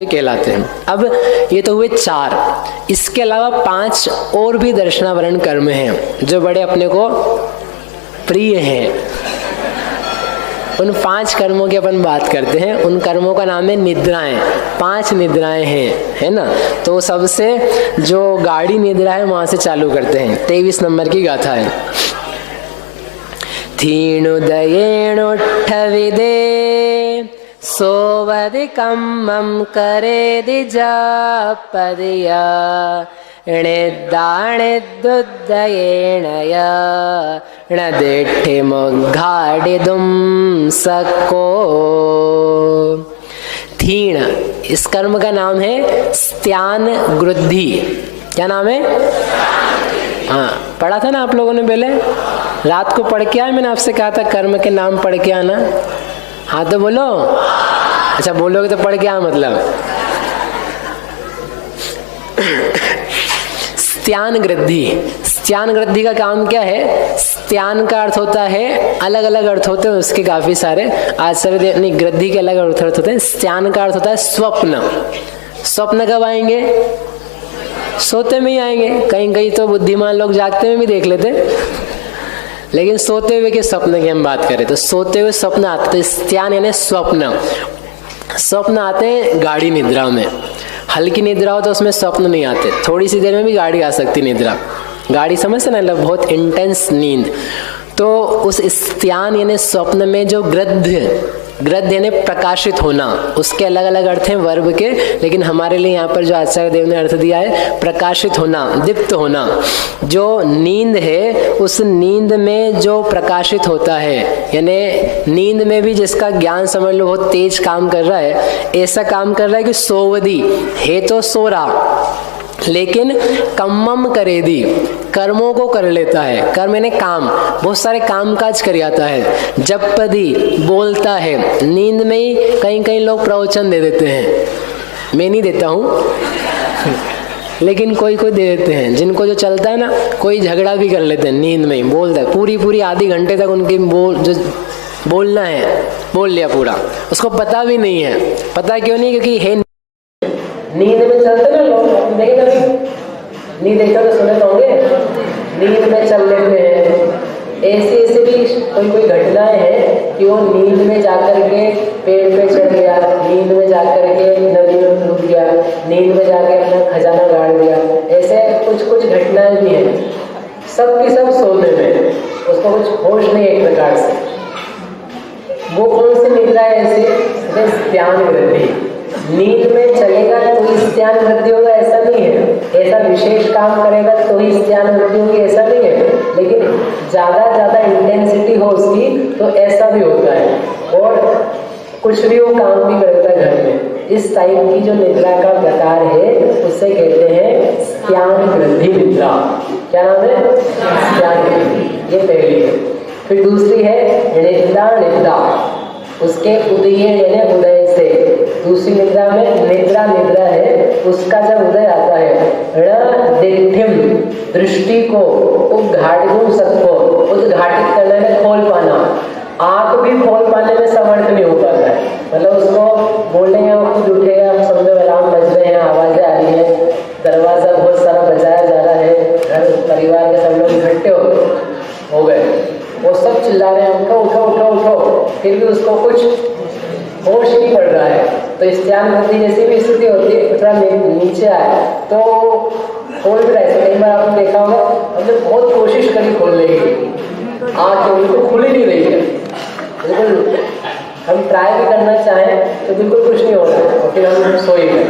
कहलाते हैं। अब ये तो हुए 4, इसके अलावा 5 और भी दर्शनावरण कर्म हैं जो बड़े अपने को प्रिय हैं। उन 5 कर्मों की अपन बात करते हैं। उन कर्मों का नाम है निद्राएं। 5 निद्राएं हैं, है ना। तो सबसे जो गाढ़ी निद्रा है वहां से चालू करते हैं। 23 नंबर की गाथा है। थीणुदयेणुठ्ठविदे सोवदिकम्मं करेदि जापदिया णिद्दाणिद्दुद्दयेणय णदिट्ठिमुद्घाटितुं सको। थीण, इस कर्म का नाम है स्त्यान गृद्धि। क्या नाम है? हाँ, पढ़ा था ना आप लोगों ने पहले, रात को पढ़ के आए। मैंने आपसे कहा था कर्म के नाम पढ़ के आना। हाँ तो बोलो। अच्छा बोलोगे तो पढ़ क्या मतलब? स्त्यान गृद्धि। स्त्यान गृद्धि का काम क्या है? स्त्यान का अर्थ होता है, अलग अलग अर्थ होते हैं उसके काफी सारे। आचार्य नहीं, गृद्धि के अलग अर्थ होते हैं। स्त्यान का अर्थ होता है स्वप्न। स्वप्न कब आएंगे? सोते में ही आएंगे। कहीं कहीं तो बुद्धिमान लोग जागते में भी देख लेते, लेकिन सोते हुए के स्वप्न की हम बात करें तो सोते हुए स्वप्न आते। तो स्त्यान यानी स्वप्न। स्वप्न आते हैं गाढ़ी निद्रा में। हल्की निद्रा हो तो उसमें स्वप्न नहीं आते। थोड़ी सी देर में भी गाढ़ी आ सकती निद्रा। गाढ़ी समझते ना, बहुत इंटेंस नींद। तो उस स्त्यान यानी स्वप्न में जो गृद्ध यानी प्रकाशित होना, उसके अलग अलग अर्थ हैं वर्ब के, लेकिन हमारे लिए यहाँ पर जो आचार्य देव ने अर्थ दिया है प्रकाशित होना, दीप्त होना। जो नींद है उस नींद में जो प्रकाशित होता है, यानी नींद में भी जिसका ज्ञान समझ लो बहुत तेज काम कर रहा है, ऐसा काम कर रहा है कि सोवदी है तो सो रहा, लेकिन कम्मम करेदी, कर्मों को कर लेता है। कर्म यानी काम, बहुत सारे काम काज कर जाता है। जपदी, बोलता है। नींद में ही कहीं कहीं लोग प्रवचन दे देते हैं। मैं नहीं देता हूँ लेकिन कोई कोई दे देते हैं। जिनको जो चलता है ना, कोई झगड़ा भी कर लेते हैं नींद में ही, बोलता है पूरी आधी घंटे तक उनकी जो बोलना है बोल लिया पूरा, उसको पता भी नहीं है। पता क्यों नहीं? क्योंकि है नींद में चलते ना लोग, देखे कभी नहीं देखा तो सुने तो होंगे, नींद में चल लेते हैं। ऐसे भी कोई घटनाएं हैं कि वो नींद में जाकर के पेड़ पे चढ़ गया, नींद में जाकर के नदी में डूब गया, नींद में जाके अपना खजाना गाड़ दिया। ऐसे कुछ घटनाएं भी हैं। सब की सब सोने में, उसको कुछ होश नहीं एक प्रकार से। वो कौन सी निद्रा है ऐसी? स्त्यान वृद्धि। नींद में चलेगा तो ही स्त्यान वृद्धि होगा ऐसा नहीं है। ऐसा विशेष काम करेगा तो ही स्त्यान वृद्धि होगी ऐसा नहीं है। लेकिन ज्यादा इंटेंसिटी हो उसकी तो ऐसा भी होता है। और कुछ भी वो काम भी करता है घर में। इस टाइप की जो निद्रा का प्रकार है उससे कहते हैं स्त्यान वृद्धि निद्रा। क्या नाम है? स्त्यान वृद्धि। ये पहली है। फिर दूसरी है निद्रा। उसके उदय यानी उदय से। दूसरी निद्रा में निद्रा है, उसका जब उदय आता है, णदिट्ठिम, दृष्टि को, उद्घाटितुं सको, उद्घाटित करने में खोल पाना। आंख भी खोल पाने में समर्थ नहीं हो पाता है। मतलब उसको बोलेंगे वो खुद उठेगा, समझो अलार्म बज रहे हैं, आवाजें आ रही है, दरवाजा बहुत सारा बजाया जा रहा है, घर परिवार के सब लोग इकट्ठे हो गए, वो सब चिल्ला रहे हैं उठो, फिर भी उसको कुछ होश नहीं पड़ रहा है। तो स्त्यान वृद्धि जैसी भी स्थिति होती है, थोड़ा नीचे आए तो खोल भी रहा है। कई बार आपने देखा होगा, हमने बहुत कोशिश करी खोलने की, आँखें उनको खुल ही नहीं रही है बिल्कुल। हम ट्राई भी करना चाहें तो बिल्कुल कुछ नहीं हो रहा है, और फिर हम सो ही गए।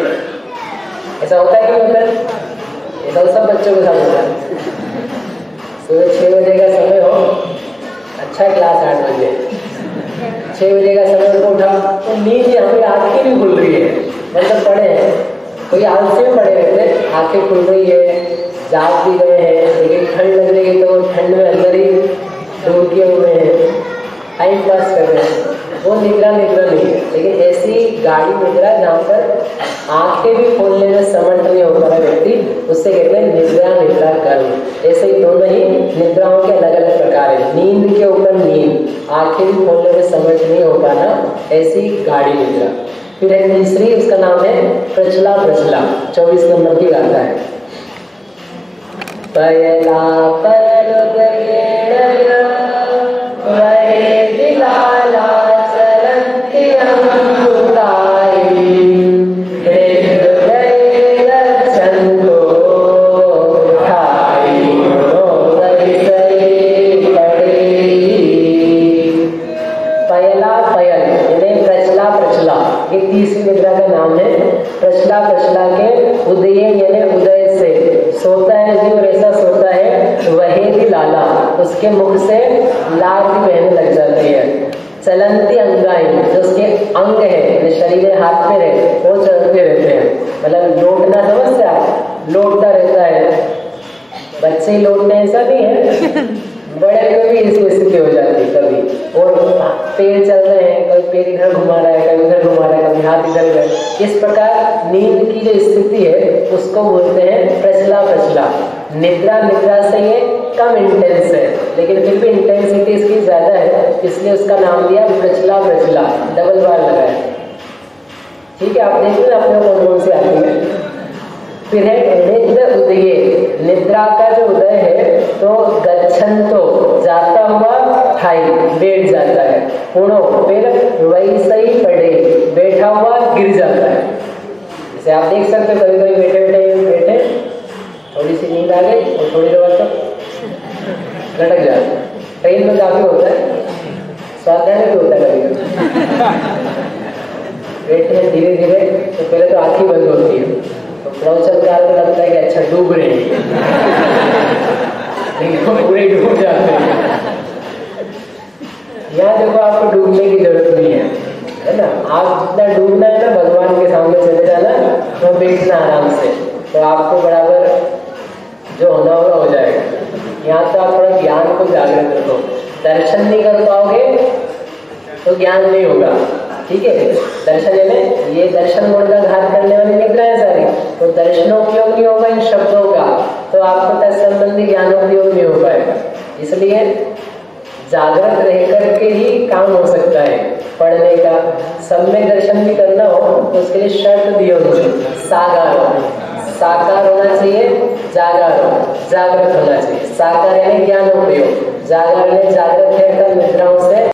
ऐसा होता है कि नहीं होता है? ऐसा सब बच्चों के साथ होता है। सुबह 6 बजे का समय हो, अच्छा क्लास 8 बजे, 6 बजे का समय को उठा तो नींद हमें आंखें नहीं खुल रही है। मतलब पड़े हैं, कोई आलसी में पड़े रहते, आंखें खुल रही है, जाग भी गए हैं, लेकिन ठंड लग रही है तो ठंड में अंदर ही डूब के हुए हैं, टाइम पास कर रहे हैं। वो निद्रा नहीं है। लेकिन ऐसी गाढ़ी निद्रा जहाँ पर आंखें भी खोलने में समर्थ नहीं हो पा व्यक्ति, उससे कहते हैं निद्रा कर्म। ऐसे ही दोनों ही निद्राओं के अलग अलग प्रकार है। नींद के ऊपर नींद, आंखें भी खोलने में समर्थ नहीं हो पाना, ऐसी गाढ़ी निद्रा। फिर एक तीसरी, उसका नाम है प्रचला प्रचला 24 नंबर की गाता है। पयला पयल गगेण वहे दिलाला चलंती अंगुताई हृदय गच्छन्तो ठाई नोदय पड़े। पयला पयल यानी प्रचला प्रचला, ये तीसरी निद्रा का नाम है। प्रचला प्रचला के उदय यानी उदय से सोता है जीव, ऐसा सोता है। वही भी लाला, उसके मुख से लार भी बहने लग जाती है। चलंती अंगाई, जो उसके अंग है शरीर हाथ में रहे वो चलते रहते हैं, मतलब लौटना समझते आप, लौटता रहता है। बच्चे लौटने ऐसा नहीं है, बड़े को भी इसकी स्थिति हो जाती है कभी। और पैर चल रहे हैं, कभी पैर इधर घुमा रहा है, कभी उधर घुमा रहा है, कभी हाथ इधर उधर। इस प्रकार नींद की जो स्थिति है उसको बोलते हैं प्रचला प्रचला। निद्रा निद्रा से ये कम इंटेंस है, लेकिन फिर भी इंटेंसिटी इसकी ज्यादा है, इसलिए उसका नाम दिया प्रचला प्रचला, डबल बार लगाया। ठीक है, आप देख लो अपने कौन कौन से आती है। फिर है निद्र उदय, निद्रा का जो उदय है तो गच्छन्तो जाता हुआ, ठाई बैठ जाता है, पुणो फिर वैसे ही पड़े बैठा हुआ गिर जाता है। जैसे आप देख सकते हो कभी कभी बैठे बैठे थोड़ी सी नींद आ गई और थोड़ी देर बाद तो लटक जाता है। ट्रेन में काफी होता है, स्वाध्याय में भी होता है कभी कभी। बैठते हैं धीरे धीरे तो पहले तो आंखें बंद होती है, तो प्रवचनकार को लगता है कि अच्छा डूब रहे हैं, लेकिन पूरे डूब जाते हैं। यहाँ देखो आपको डूबने की जरूरत नहीं है ना। आप जितना डूबना है ना भगवान के सामने चले जाना, तो बैठना आराम से, तो आपको बराबर जो होना होगा हो जाएगा। यहाँ तो आप थोड़ा ज्ञान को जागृत रखो। दर्शन नहीं कर पाओगे तो ज्ञान नहीं होगा। ठीक है, दर्शन यानी ये दर्शन गुण का घात करने वाली निद्रा है सारी, तो दर्शनोपयोग नहीं होगा इन शब्दों का, तो आपको तत्संबंधी ज्ञानोपयोग नहीं हो पाएगा। इसलिए जागृत रह करके ही काम हो सकता है पढ़ने का। सम्यक दर्शन भी करना हो तो उसके लिए शर्त दी होगी, साकार होना चाहिए, जागृत होना चाहिए। साकार यानी ज्ञानोपयोग, जागृत रहकर निद्राओं से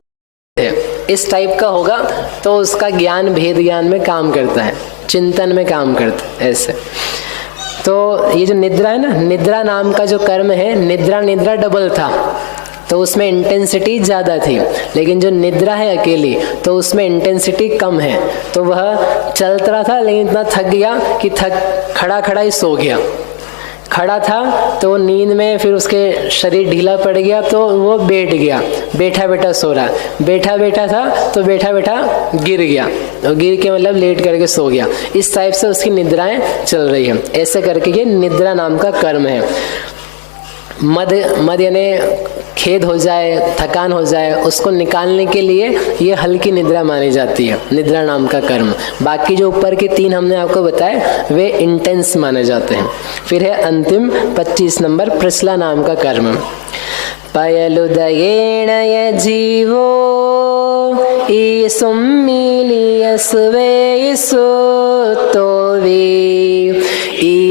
इस टाइप का होगा तो उसका ज्ञान भेद ज्ञान में काम करता है, चिंतन में काम करता है ऐसे। तो ये जो निद्रा है ना, निद्रा नाम का जो कर्म है, निद्रा डबल था तो उसमें इंटेंसिटी ज़्यादा थी, लेकिन जो निद्रा है अकेली तो उसमें इंटेंसिटी कम है। तो वह चलता रहा था लेकिन इतना थक गया कि खड़ा ही सो गया। खड़ा था तो नींद में फिर उसके शरीर ढीला पड़ गया तो वो बैठ गया, बैठा सो रहा, बैठा था तो बैठा गिर गया, और गिर के मतलब लेट करके सो गया। इस टाइप से उसकी निद्राएं चल रही है। ऐसे करके ये निद्रा नाम का कर्म है। मद यानी खेद हो जाए, थकान हो जाए, उसको निकालने के लिए ये हल्की निद्रा मानी जाती है, निद्रा नाम का कर्म। बाकी जो ऊपर के 3 हमने आपको बताए वे इंटेंस माने जाते हैं। फिर है अंतिम 25 नंबर प्रचला नाम का कर्म। पयलुदयेण य जीवो ईसुं मीलियस्वेयसो तो वे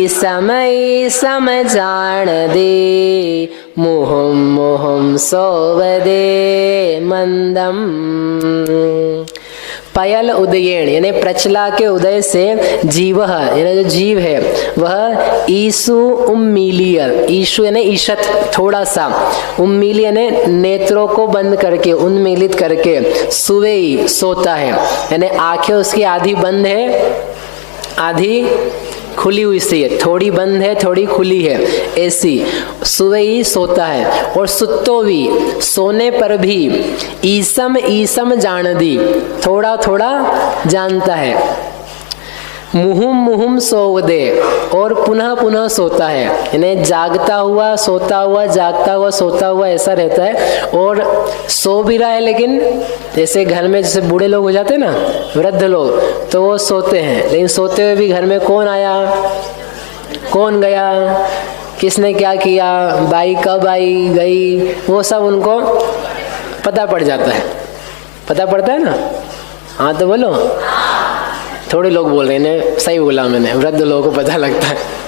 समय समजान दे मुहुम सोवदे मंदम। पयल उदयेण यानी प्रचला के उदय से जीव यानी जो जीव है वह ईसु उम्मीलिय, ईशु यानी ईशत थोड़ा सा, उम्मीलिय यानी नेत्रों को बंद करके, उन्मीलित करके, सुवेई सोता है, यानी आंखें उसकी आधी बंद है आधी खुली हुई सी है, थोड़ी बंद है थोड़ी खुली है, ऐसी सुवई सोता है। और सुत्तो भी, सोने पर भी, ईसम जान दी, थोड़ा जानता है, मुहुम सोवदे, और पुनः सोता है, यानी जागता हुआ सोता हुआ, जागता हुआ सोता हुआ ऐसा रहता है। और सो भी रहा है, लेकिन जैसे घर में जैसे बूढ़े लोग हो जाते हैं ना, वृद्ध लोग, तो वो सोते हैं, लेकिन सोते हुए भी घर में कौन आया कौन गया, किसने क्या किया, बाई कब आई गई, वो सब उनको पता पड़ जाता है। पता पड़ता है ना? हाँ तो बोलो। थोड़े लोग बोल रहे हैं, सही बोला मैंने, वृद्ध लोगों को पता लगता है।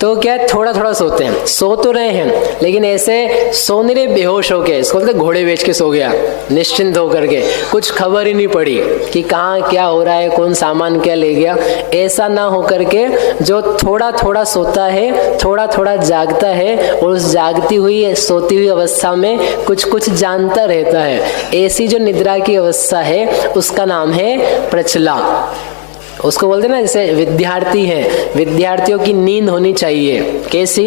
तो क्या है, थोड़ा थोड़ा सोते हैं, सो तो रहे हैं लेकिन ऐसे सो नहीं रहे बेहोश होके, इसको बोलते घोड़े बेच के सो गया, निश्चिंत होकर के, कुछ खबर ही नहीं पड़ी कि कहाँ क्या हो रहा है, कौन सामान क्या ले गया। ऐसा ना होकर के जो थोड़ा थोड़ा सोता है, थोड़ा थोड़ा जागता है और उस जागती हुई सोती हुई अवस्था में कुछ कुछ जानता रहता है, ऐसी जो निद्रा की अवस्था है उसका नाम है प्रचला। उसको बोलते ना, जैसे विद्यार्थी हैं, विद्यार्थियों की नींद होनी चाहिए कैसी,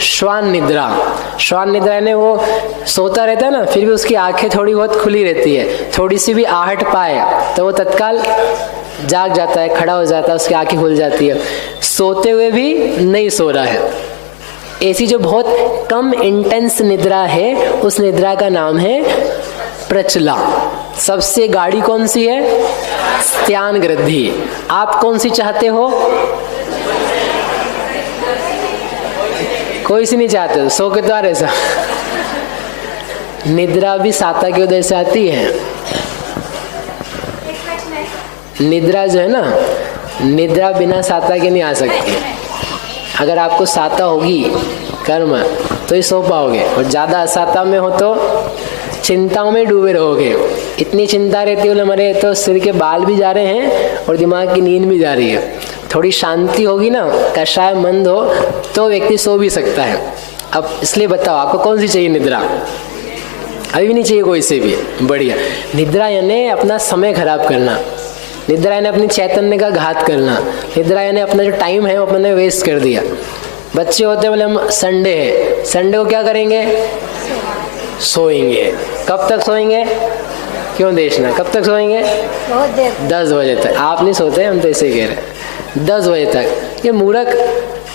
श्वान निद्रा। श्वान निद्रा यानी वो सोता रहता है ना, फिर भी उसकी आंखें थोड़ी बहुत खुली रहती है, थोड़ी सी भी आहट पाए तो वो तत्काल जाग जाता है, खड़ा हो जाता है, उसकी आंखें खुल जाती है, सोते हुए भी नहीं सो रहा है। ऐसी जो बहुत कम इंटेंस निद्रा है उस निद्रा का नाम है प्रचला। सबसे गाढ़ी कौन सी है, स्त्यान ग्रंथि। आप कौन सी चाहते हो, कोई सी नहीं चाहते, सो के द्वार ऐसा। निद्रा भी साता के उदय से आती है। निद्रा जो है ना, निद्रा बिना साता के नहीं आ सकती। अगर आपको साता होगी कर्म तो ही सो पाओगे, और ज्यादा असाता में हो तो चिंताओं में डूबे रहोगे। इतनी चिंता रहती है, हमारे तो सिर के बाल भी जा रहे हैं और दिमाग की नींद भी जा रही है। थोड़ी शांति होगी ना, कषाय मंद हो तो व्यक्ति सो भी सकता है। अब इसलिए बताओ आपको कौन सी चाहिए निद्रा, अभी भी नहीं चाहिए कोई से भी, बढ़िया। निद्रा यानी अपना समय खराब करना, निद्रा यानी अपनी चैतन्य का घात करना, निद्रा यानी अपना जो टाइम है वो अपने वेस्ट कर दिया। बच्चे होते हैं बोले हम संडे है, संडे को क्या करेंगे, सोएंगे। कब तक सोएंगे, क्यों देखना, कब तक सोएंगे, 10 बजे तक। आप नहीं सोते, हम तो ऐसे ही कह रहे हैं 10 बजे तक। ये मूर्ख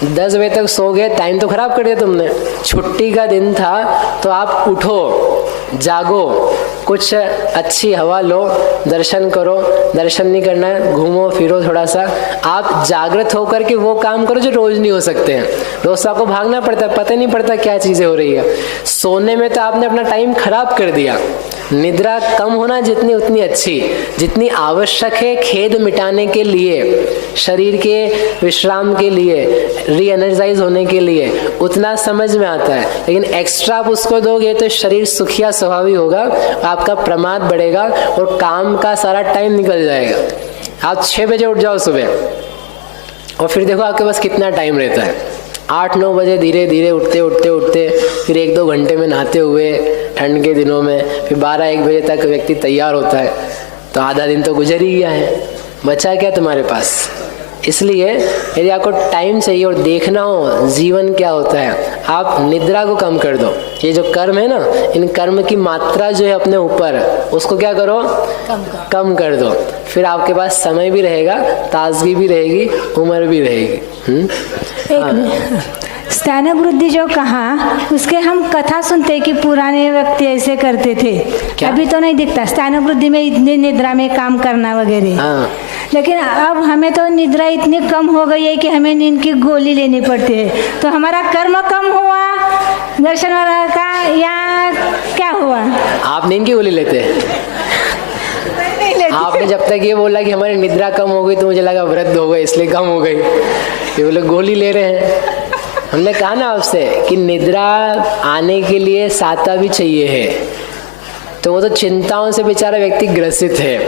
10 बजे तक सो गए, टाइम तो खराब कर दिया तुमने। छुट्टी का दिन था तो आप उठो, जागो, कुछ अच्छी हवा लो, दर्शन करो, दर्शन नहीं करना है घूमो फिरो थोड़ा सा। आप जागृत होकर के वो काम करो जो रोज नहीं हो सकते हैं। रोज आपको भागना पड़ता है, पता नहीं पड़ता क्या चीजें हो रही है। सोने में तो आपने अपना टाइम खराब कर दिया। निद्रा कम होना जितनी उतनी अच्छी, जितनी आवश्यक है खेद मिटाने के लिए, शरीर के विश्राम के लिए, री एनर्जाइज होने के लिए, उतना समझ में आता है। लेकिन एक्स्ट्रा आप उसको दोगे तो शरीर सुखिया स्वभावी होगा, आपका प्रमाद बढ़ेगा और काम का सारा टाइम निकल जाएगा। आप 6 बजे उठ जाओ सुबह और फिर देखो आपके पास कितना टाइम रहता है। 8-9 बजे धीरे धीरे उठते उठते उठते, फिर 1-2 घंटे में नहाते हुए ठंड के दिनों में, फिर 12-1 बजे तक व्यक्ति तैयार होता है, तो आधा दिन तो गुजर ही गया है, बचा क्या तुम्हारे पास। इसलिए यदि आपको टाइम चाहिए और देखना हो जीवन क्या होता है, आप निद्रा को कम कर दो। ये जो कर्म है ना, इन कर्म की मात्रा जो है अपने ऊपर, उसको क्या करो, कम कर दो। फिर आपके पास समय भी रहेगा, ताजगी भी रहेगी, उम्र भी रहेगी। स्त्यानवृद्धि जो कहा, उसके हम कथा सुनते कि पुराने व्यक्ति ऐसे करते थे। क्या? अभी तो नहीं दिखता स्त्यानवृद्धि में इतनी निद्रा में काम करना वगैरह। लेकिन अब हमें तो निद्रा इतनी कम हो गई है कि हमें नींद की गोली लेनी पड़ती है। तो हमारा कर्म कम हुआ दर्शन वाला का, या क्या हुआ? आप नींद की गोली लेते हैं? आपने जब तक ये बोला कि हमारी निद्रा कम हो गई तो मुझे लगा वृद्ध हो गए इसलिए कम हो गई। ये बोले गोली ले रहे हैं। हमने कहा ना आपसे कि निद्रा आने के लिए साता भी चाहिए है, तो वो तो चिंताओं से बेचारा व्यक्ति ग्रसित है।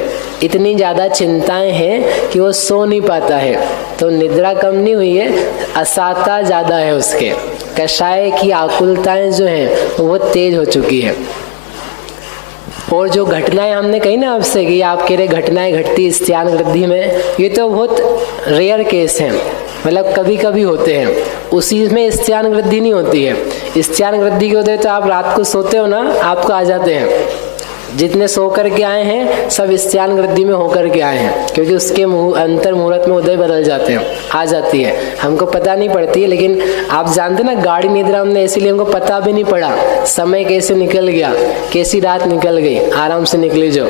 इतनी ज्यादा चिंताएं हैं कि वो सो नहीं पाता है, तो निद्रा कम नहीं हुई है, असाता ज्यादा है उसके। कषाय की आकुलताएं जो हैं वो तेज हो चुकी है। और जो घटनाएं हमने कही ना आपसे कि आप कह रहे घटनाएं घटती स्त्यान वृद्धि में, ये तो बहुत रेयर केस हैं, मतलब कभी कभी होते हैं। उसी में स्त्यान वृद्धि नहीं होती है। स्त्यान वृद्धि के होते हैं तो आप रात को सोते हो ना, आपको आ जाते हैं। जितने सो करके आए हैं सब स्त्यान वृद्धि में होकर के आए हैं, क्योंकि उसके अंतर मुहूर्त में उदय बदल जाते हैं, आ जाती है, हमको पता नहीं पड़ती है। लेकिन आप जानते ना गाढ़ी निद्रा हमने, इसीलिए हमको पता भी नहीं पड़ा समय कैसे निकल गया, कैसी रात निकल गई, आराम से निकली जो।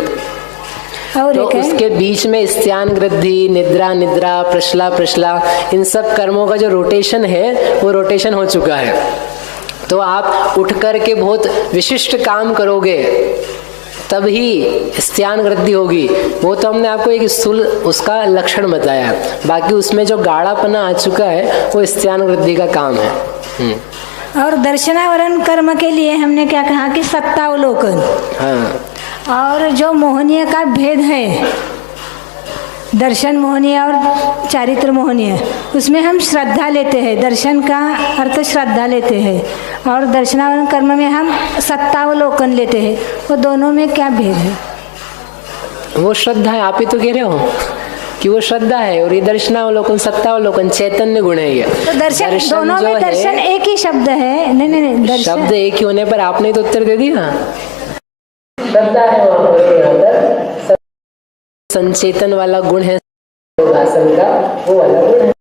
तो उसके बीच में स्त्यान वृद्धि, निद्रा निद्रा, प्रश्ला प्रश्ला, इन सब कर्मों का जो रोटेशन है वो रोटेशन हो चुका है। तो आप उठ कर के बहुत विशिष्ट काम करोगे तभी स्त्यान वृद्धि होगी। वो तो हमने आपको एक स्थूल उसका लक्षण बताया, बाकी उसमें जो गाढ़ापना आ चुका है वो स्त्यान वृद्धि का काम है। और दर्शनावरण कर्म के लिए हमने क्या कहा कि सत्तावलोकन। हाँ। और जो मोहनीय का भेद है, दर्शन मोहनीय और चारित्र मोहनीय, उसमें हम श्रद्धा लेते हैं। दर्शन का अर्थ श्रद्धा लेते हैं और दर्शनावरण कर्म में हम सत्तावलोकन लेते हैं। वो दोनों में क्या भेद है? वो श्रद्धा है, आप ही तो कह रहे हो कि वो श्रद्धा है, और ये दर्शनावलोकन सत्तावलोकन चैतन्य गुण है। ये तो दर्शन दोनों में दर्शन एक ही शब्द है। नहीं, शब्द एक ही होने पर आपने तो उत्तर दे दिया। श्रद्धा है वहाँ पर, संचेतन वाला गुण है योगासन का, वो वाला गुण है।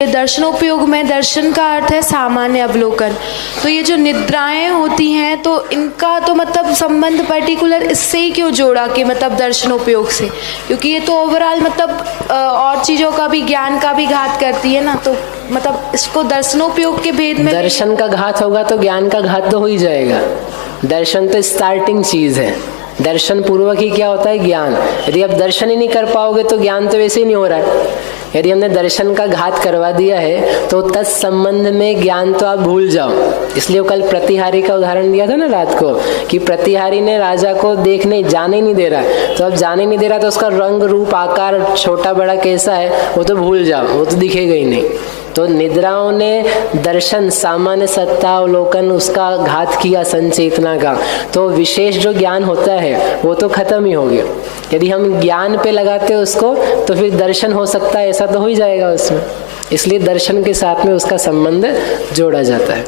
दर्शनोपयोग में दर्शन का अर्थ है सामान्य अवलोकन। तो ये जो निद्राएं होती हैं तो इनका तो मतलब संबंध पर्टिकुलर इससे ही क्यों जोड़ा कि मतलब दर्शनोपयोग से, क्योंकि ये तो ओवरऑल मतलब और चीज़ों का भी, ज्ञान का भी घात करती है ना, तो मतलब इसको दर्शनोपयोग के भेद में दर्शन का घात होगा तो ज्ञान का घात तो हो ही जाएगा। दर्शन तो स्टार्टिंग चीज है, दर्शन पूर्वक ही क्या होता है ज्ञान। यदि आप दर्शन ही नहीं कर पाओगे तो ज्ञान तो वैसे ही नहीं हो रहा है। यदि हमने दर्शन का घात करवा दिया है तो तत्संबंध में ज्ञान तो आप भूल जाओ। इसलिए वो कल प्रतिहारी का उदाहरण दिया था ना रात को, कि प्रतिहारी ने राजा को देखने जाने नहीं दे रहा है, तो अब जाने नहीं दे रहा तो उसका रंग रूप आकार छोटा बड़ा कैसा है वो तो भूल जाओ, वो तो दिखेगा ही नहीं। तो निद्राओं ने दर्शन सामान्य सत्तावलोकन उसका घात किया संचेतना का, तो विशेष जो ज्ञान होता है वो तो खत्म ही हो गया। यदि हम ज्ञान पे लगाते उसको तो फिर दर्शन हो सकता है, ऐसा तो हो ही जाएगा उसमें। इसलिए दर्शन के साथ में उसका संबंध जोड़ा जाता है।